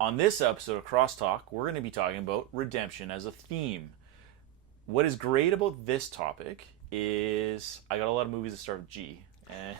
On this episode of Crosstalk, we're going to be talking about redemption as a theme. What is great about this topic is I got a lot of movies that start with G. And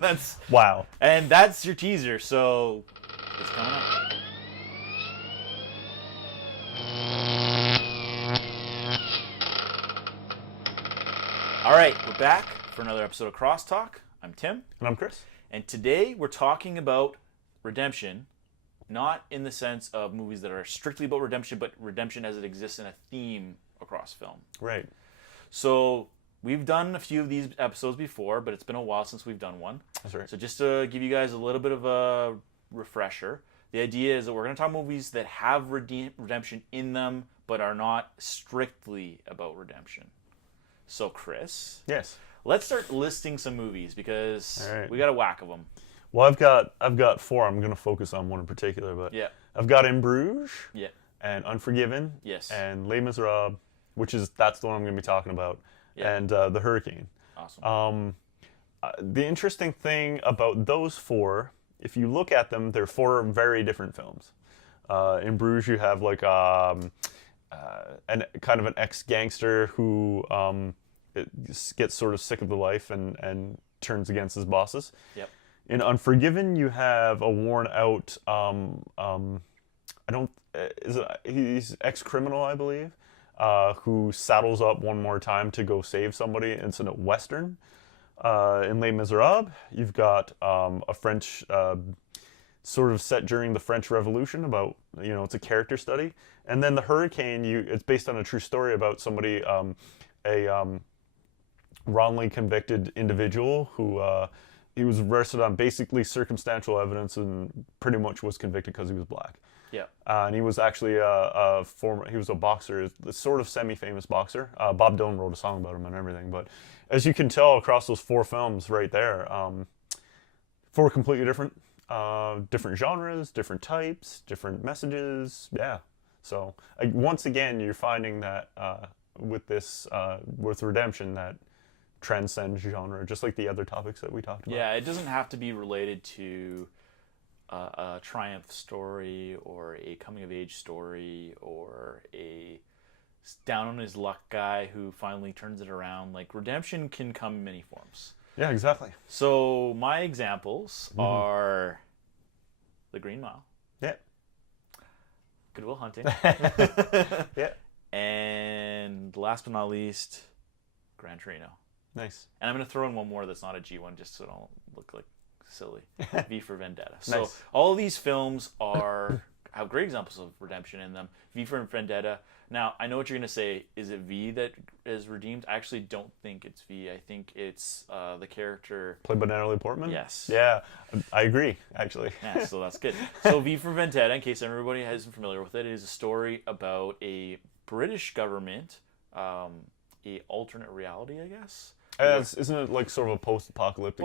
that's Wow. And that's your teaser, so it's coming up. All right, we're back for another episode of Crosstalk. I'm Tim. And I'm Chris. And today we're talking about redemption, not in the sense of movies that are strictly about redemption, but redemption as it exists in a theme across film. Right. So we've done a few of these episodes before, but it's been a while since we've done one. That's right. So just to give you guys a little bit of a refresher, the idea is that we're going to talk movies that have redemption in them, but are not strictly about redemption. So Chris, Yes. let's start listing some movies because All right. we got a whack of them. Well, I've got four. I'm going to focus on one in particular, but Yeah. I've got In Bruges Yeah. and Unforgiven. Yes. And Les Miserables, that's the one I'm going to be talking about. Yeah. And The Hurricane. Awesome. The interesting thing about those four, if you look at them, they're four very different films. In Bruges, you have like an kind of an ex-gangster who gets sort of sick of the life and turns against his bosses. Yep. In Unforgiven, you have a worn-out, he's ex-criminal, I believe, who saddles up one more time to go save somebody. It's in a Western. In Les Miserables, you've got a French, sort of set during the French Revolution about, it's a character study. And then The Hurricane, it's based on a true story about somebody, a wrongly convicted individual who he was arrested on basically circumstantial evidence and pretty much was convicted because he was black. Yeah. And he was actually he was a boxer, a sort of semi-famous boxer. Bob Dylan wrote a song about him and everything. But as you can tell across those four films right there, four completely different genres, different types, different messages. Yeah. So once again, you're finding that with redemption, that transcend genre, just like the other topics that we talked about. Yeah, it doesn't have to be related to a triumph story or a coming-of-age story or a down-on-his-luck guy who finally turns it around. Like, redemption can come in many forms. Yeah, exactly. So my examples are The Green Mile. Yeah. Good Will Hunting. Yeah. And last but not least, Gran Torino. Nice. And I'm going to throw in one more that's not a G one just so I don't look like silly. V For Vendetta. So Nice. all of these films have great examples of redemption in them. V For Vendetta. Now, I know what you're going to say. Is it V that is redeemed? I actually don't think it's V. I think it's the character... Played by Natalie Portman? Yes. Yeah, I agree, actually. Yeah, so that's good. So V For Vendetta, in case everybody isn't familiar with it, is a story about a British government, a alternate reality, I guess. Isn't it like sort of a post-apocalyptic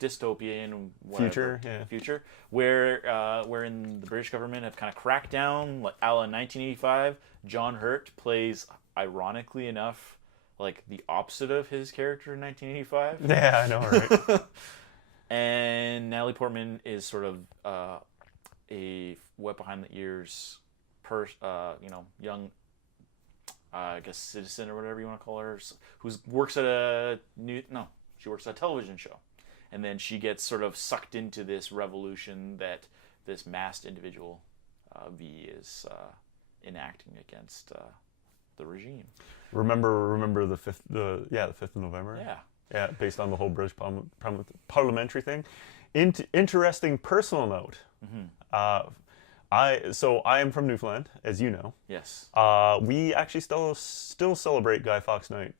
dystopian future? Future wherein the British government have kind of cracked down, like a la 1985. John Hurt plays, ironically enough, like the opposite of his character in 1985. Yeah, I know, right? And Natalie Portman is sort of a wet behind the ears, young. I guess citizen or whatever you want to call her, who works at she works at a television show, and then she gets sort of sucked into this revolution that this masked individual, V, is enacting against the regime. Remember the 5th of November. Yeah, based on the whole British parliamentary thing. Interesting personal note. Mm-hmm. I am from Newfoundland, as you know. Yes. We actually still celebrate Guy Fawkes Night.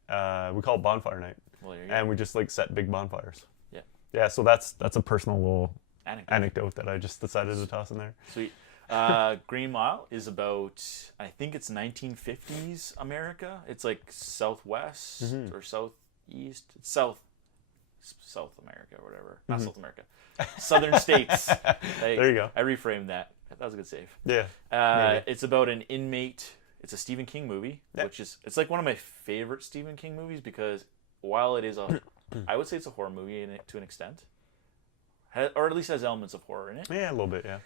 We call it Bonfire Night. Well, there you go. And we just like set big bonfires. Yeah. Yeah, so that's a personal little anecdote that I just decided to toss in there. Sweet. Green Mile is about, I think it's 1950s America. It's like southwest or southeast. It's South America or whatever. Not South America. Southern states. There you go. I reframed that. That was a good save. Yeah. It's about an inmate. It's a Stephen King movie, it's like one of my favorite Stephen King movies because while it is I would say it's a horror movie to an extent, or at least has elements of horror in it. Yeah, a little bit, yeah.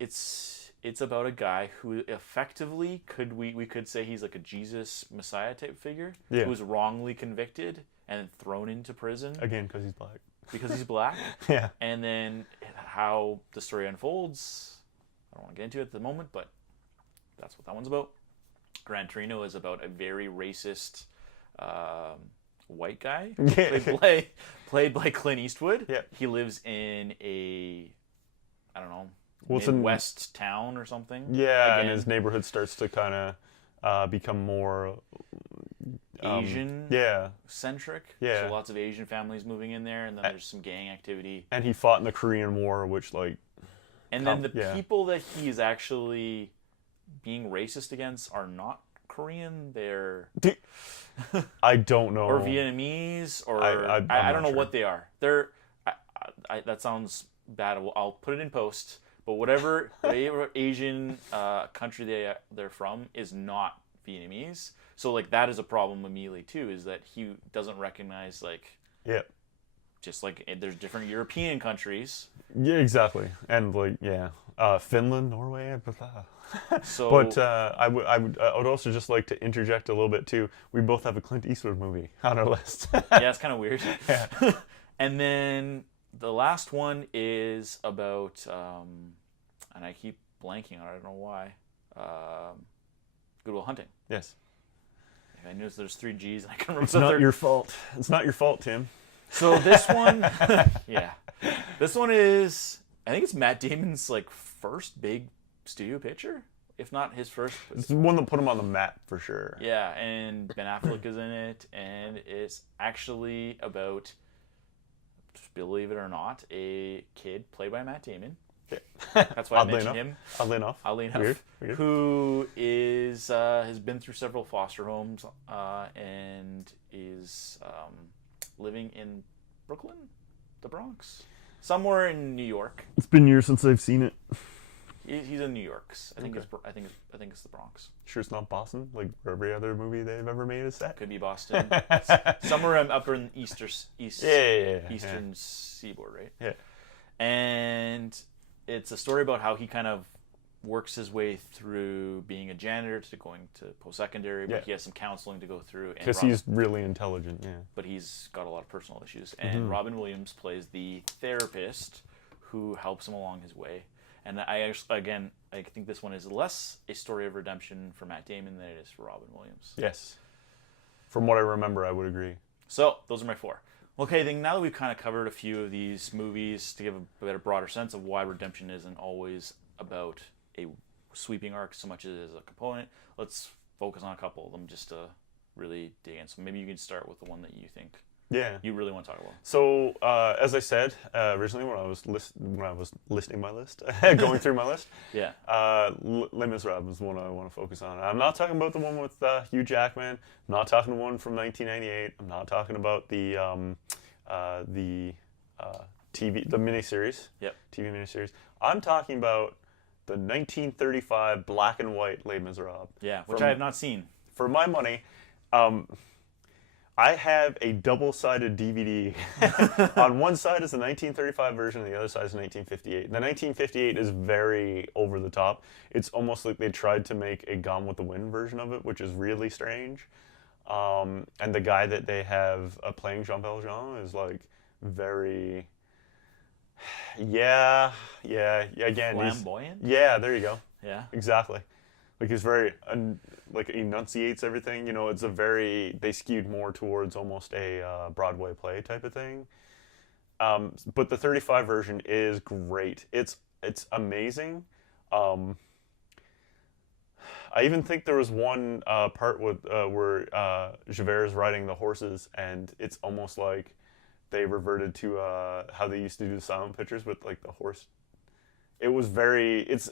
It's about a guy who effectively we could say he's like a Jesus Messiah type figure Yeah. who was wrongly convicted and thrown into prison Again, because he's black. because he's black. Yeah. And then how the story unfolds, I don't want to get into it at the moment, but that's what that one's about. Gran Torino is about a very racist white guy played by Clint Eastwood. Yeah. He lives in a, I don't know, Well, Midwest town or something. Yeah, and his neighborhood starts to kind of become more Asian yeah. centric. Yeah. So lots of Asian families moving in there, and then there's some gang activity. And he fought in the Korean War, which like. And then the people that he's actually being racist against are not Korean. They're I don't know. or Vietnamese, or I don't know what they are. They're that sounds bad. I'll put it in post. But whatever Asian country they're from is not Vietnamese. So like that is a problem immediately too. Is that he doesn't recognize like just like there's different European countries. Yeah, exactly. And like Finland, Norway, So, but I would also just like to interject a little bit too. We both have a Clint Eastwood movie on our list. yeah, it's kind of weird. Yeah. And then the last one is about, and I keep blanking on it, I don't know why, Good Will Hunting. Yes. I noticed there's 3 G's and I can't remember. It's not your fault. It's not your fault, Tim. So this one, this one is, I think it's Matt Damon's like first big studio picture, if not his first. It's the one that put him on the map for sure. Yeah, and Ben Affleck is in it, and it's actually about, believe it or not, a kid played by Matt Damon. That's why I mentioned him. Oddly enough. Weird. Who is has been through several foster homes and is living in Brooklyn, the Bronx, somewhere in New York. It's been years since I've seen it. He's in New York. I think it's the Bronx. Sure, it's not Boston, like every other movie they've ever made is set. Could be Boston. Somewhere up in eastern seaboard, right? Yeah. And it's a story about how he kind of works his way through being a janitor to going to post-secondary, but he has some counseling to go through. Because he's really intelligent, yeah. But he's got a lot of personal issues. And Robin Williams plays the therapist who helps him along his way. And I think this one is less a story of redemption for Matt Damon than it is for Robin Williams. Yes. From what I remember, I would agree. So, those are my 4. Okay, then now that we've kind of covered a few of these movies to give a better, broader sense of why redemption isn't always about a sweeping arc so much as it is a component, let's focus on a couple of them just to really dig in. So maybe you can start with the one that you think you really want to talk about. So, as I said originally when I was listing my list, going through my list, Les Miserables is one I want to focus on. I'm not talking about the one with Hugh Jackman. I'm not talking the one from 1998. I'm not talking about the miniseries. Yep. TV miniseries. I'm talking about the 1935 black and white Les Miserables. Yeah, which I have not seen. For my money, I have a double-sided DVD. On one side is the 1935 version, and the other side is 1958. The 1958 is very over the top. It's almost like they tried to make a Gone with the Wind version of it, which is really strange. And the guy that they have playing Jean Valjean is like very... Yeah, again, flamboyant? Yeah, there you go. Yeah. Exactly. Like he's very, enunciates everything. You know, it's they skewed more towards almost a Broadway play type of thing. But the 35 version is great. It's amazing. I even think there was one part where Javert is riding the horses, and it's almost like they reverted to how they used to do the silent pictures with like the horse. It was it's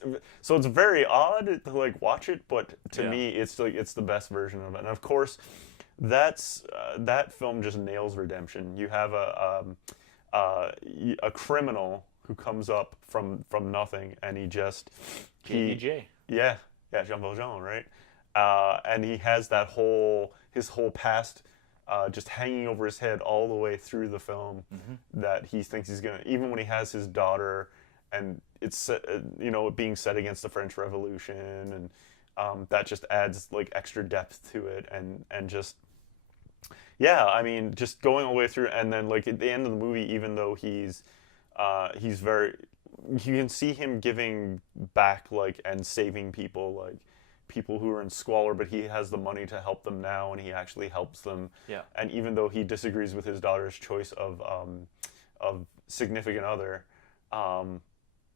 very odd to like watch it, but to me it's the best version of it. And of course, that film just nails redemption. You have a criminal who comes up from nothing, and JVJ. Jean Valjean, right? And he has his whole past just hanging over his head all the way through the film. That he thinks he's gonna, even when he has his daughter, and it's being set against the French Revolution, and that just adds like extra depth to it, and just yeah, I mean, just going all the way through, and then like at the end of the movie, even though he's very, you can see him giving back, like, and saving people, like people who are in squalor, but he has the money to help them now, and he actually helps them. Yeah. And even though he disagrees with his daughter's choice of significant other,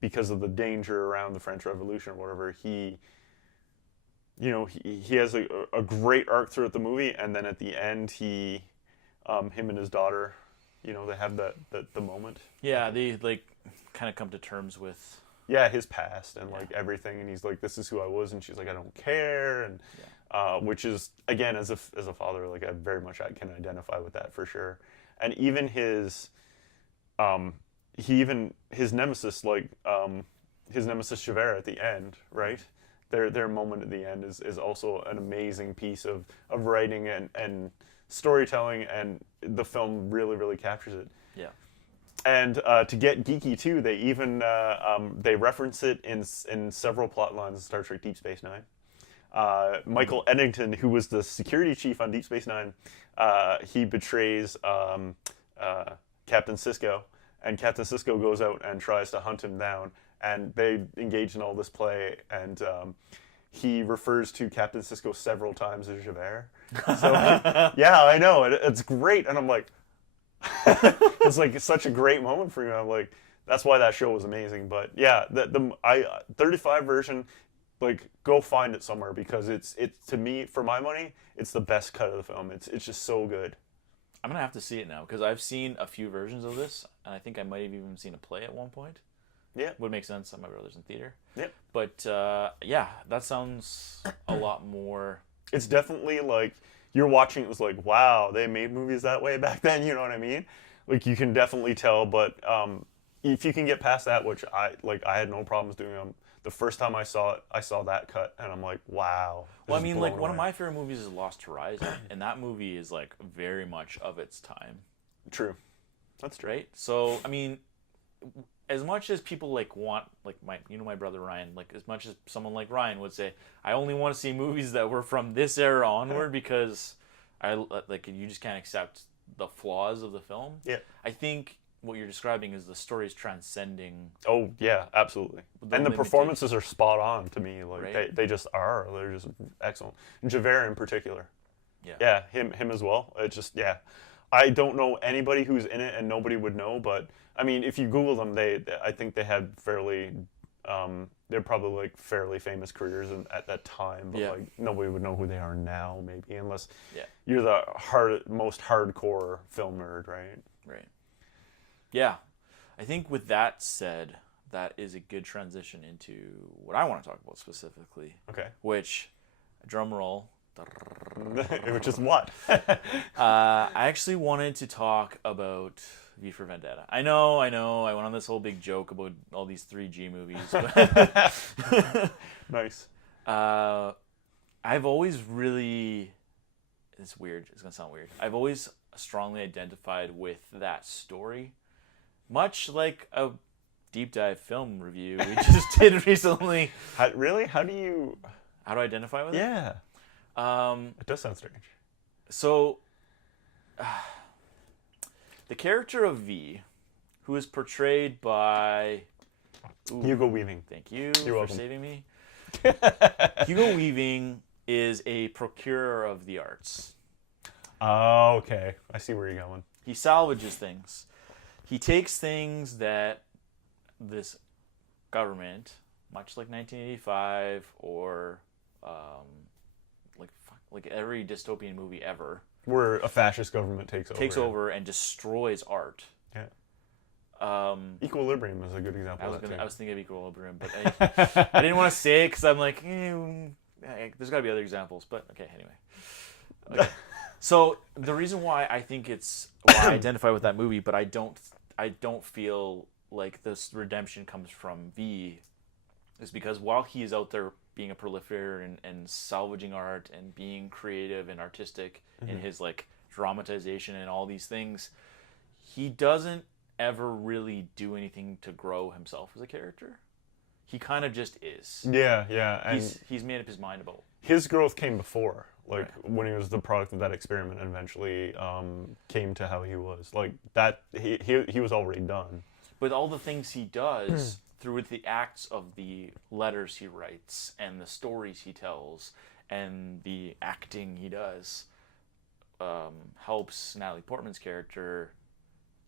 because of the danger around the French Revolution or whatever, he has a great arc throughout the movie, and then at the end, him and his daughter, they have the moment. Yeah, they like kind of come to terms with his past and like everything, and he's like, "This is who I was," and she's like, "I don't care," and which is, again, as a father, like I very much can identify with that for sure. And even his his nemesis, like his nemesis Javert at the end, right? Their moment at the end is also an amazing piece of writing and storytelling, and the film really, really captures it. Yeah. And to get geeky too, they even they reference it in several plot lines of Star Trek Deep Space Nine. Michael Eddington, who was the security chief on Deep Space Nine, he betrays Captain Sisko, and Captain Sisko goes out and tries to hunt him down, and they engage in all this play, and he refers to Captain Sisko several times as Javert. So yeah, I know, it's great, and I'm like, it's like such a great moment for me. I'm like, that's why that show was amazing. But yeah, the 35 version, like, go find it somewhere, because it's to me, for my money, it's the best cut of the film. It's just so good. I'm gonna have to see it now, because I've seen a few versions of this, and I think I might have even seen a play at one point. Yeah, would make sense. My brother's in theater. Yeah, but yeah, that sounds a lot more. It's definitely like you're watching. It was like, wow, they made movies that way back then. You know what I mean? Like, you can definitely tell. But if you can get past that, which I had no problems doing. The first time I saw it, I saw that cut, and I'm like, wow. Well, I mean, like, one of my favorite movies is Lost Horizon, and that movie is like very much of its time. True. That's true. Right? So, I mean, as much as people like want, like, my brother Ryan, like, as much as someone like Ryan would say, I only want to see movies that were from this era onward, because you just can't accept the flaws of the film. Yeah. I think what you're describing is the story's transcending. Oh yeah, absolutely. And the performances are spot on to me. Like, right? they just are. They're just excellent. And Javert in particular. Yeah. Yeah, him as well. It's just, yeah. I don't know anybody who's in it, and nobody would know, but I mean, if you Google them, I think they had fairly, they're probably like fairly famous careers at that time, but like nobody would know who they are now, maybe, unless you're the most hardcore film nerd, right? Right. Yeah. I think with that said, that is a good transition into what I want to talk about specifically. Okay. Which, drum roll. Which is what? I actually wanted to talk about V for Vendetta. I know. I went on this whole big joke about all these 3G movies. But Nice. I've always really... It's weird. It's going to sound weird. I've always strongly identified with that story. Much like a deep dive film review we just did recently. Really? How do I identify with it? Yeah. It does sound strange. So, the character of V, who is portrayed by... Hugo Weaving. Thank you You're for welcome. saving me. Hugo Weaving is a procurer of the arts. Oh, okay. I see where you're going. He salvages things. He takes things that this government, much like 1985 or like every dystopian movie ever, where a fascist government takes over and destroys art. Yeah. Equilibrium is a good example of that too. I was thinking of Equilibrium, but I didn't want to say it because I'm like, there's got to be other examples. But okay, anyway. Okay. So the reason why I think why I identify with that movie, but I don't feel like this redemption comes from V, is because while he is out there being a proliferator and salvaging art and being creative and artistic in his like dramatization and all these things, he doesn't ever really do anything to grow himself as a character. He kind of just is. Yeah, yeah, and He's made up his mind about. his growth came before, like Right. when he was the product of that experiment, and eventually came to how he was. Like that, he was already done. With all the things he does through the acts of the letters he writes and the stories he tells and the acting he does, helps Natalie Portman's character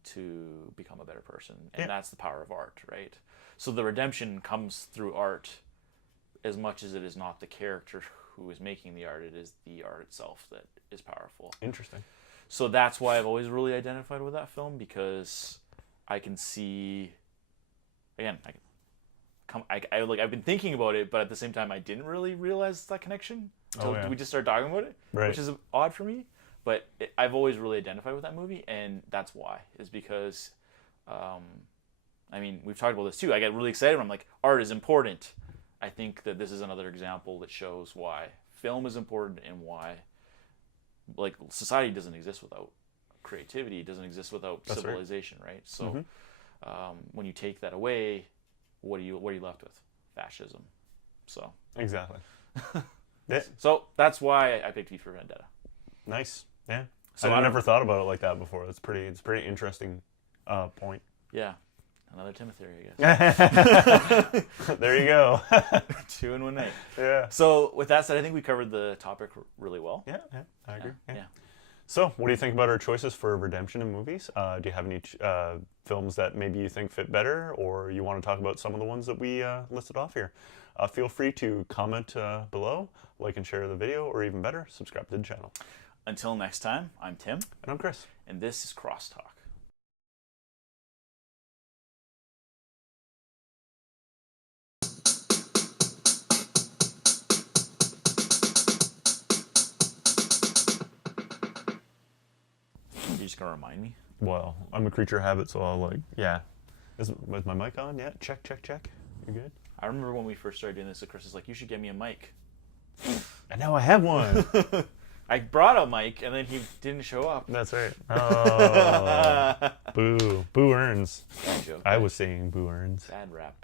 to become a better person, and Yeah. that's the power of art, right? So the redemption comes through art as much as it is not the character who is making the art, it is the art itself that is powerful. Interesting. So that's why I've always really identified with that film, because I can see, again, I've been thinking about it, but at the same time I didn't really realize that connection until yeah. we just started talking about it, Right. which is odd for me. But I've always really identified with that movie, and that's why, is because, I mean, we've talked about this too. I get really excited when I'm like, art is important. I think that this is another example that shows why film is important and why, like, society doesn't exist without creativity. It doesn't exist without That's right. civilization, right? So, when you take that away, what are you left with? Fascism. So, Exactly. Yeah. so that's why I picked V for Vendetta. Nice. Yeah. So I I never thought about it like that before. It's pretty interesting point. Yeah, another timotheory, I guess. There you go. 2 in 1 night. Yeah. So with that said, I think we covered the topic really well. Yeah, I agree. Yeah. So, what do you think about our choices for redemption in movies? Do you have any films that maybe you think fit better, or you want to talk about some of the ones that we listed off here? Feel free to comment below, like and share the video, or even better, subscribe to the channel. Until next time, I'm Tim, And I'm Chris. and this is Crosstalk. You're just gonna remind me? Well, I'm a creature of habit, so I'll yeah. Is my mic on? Yeah, check. You good? I remember when we first started doing this, so Chris is like, "You should get me a mic." And now I have one. I brought a mic, and then he didn't show up. That's right. Oh, boo earns. Bad joke. I was saying boo earns. Bad rap.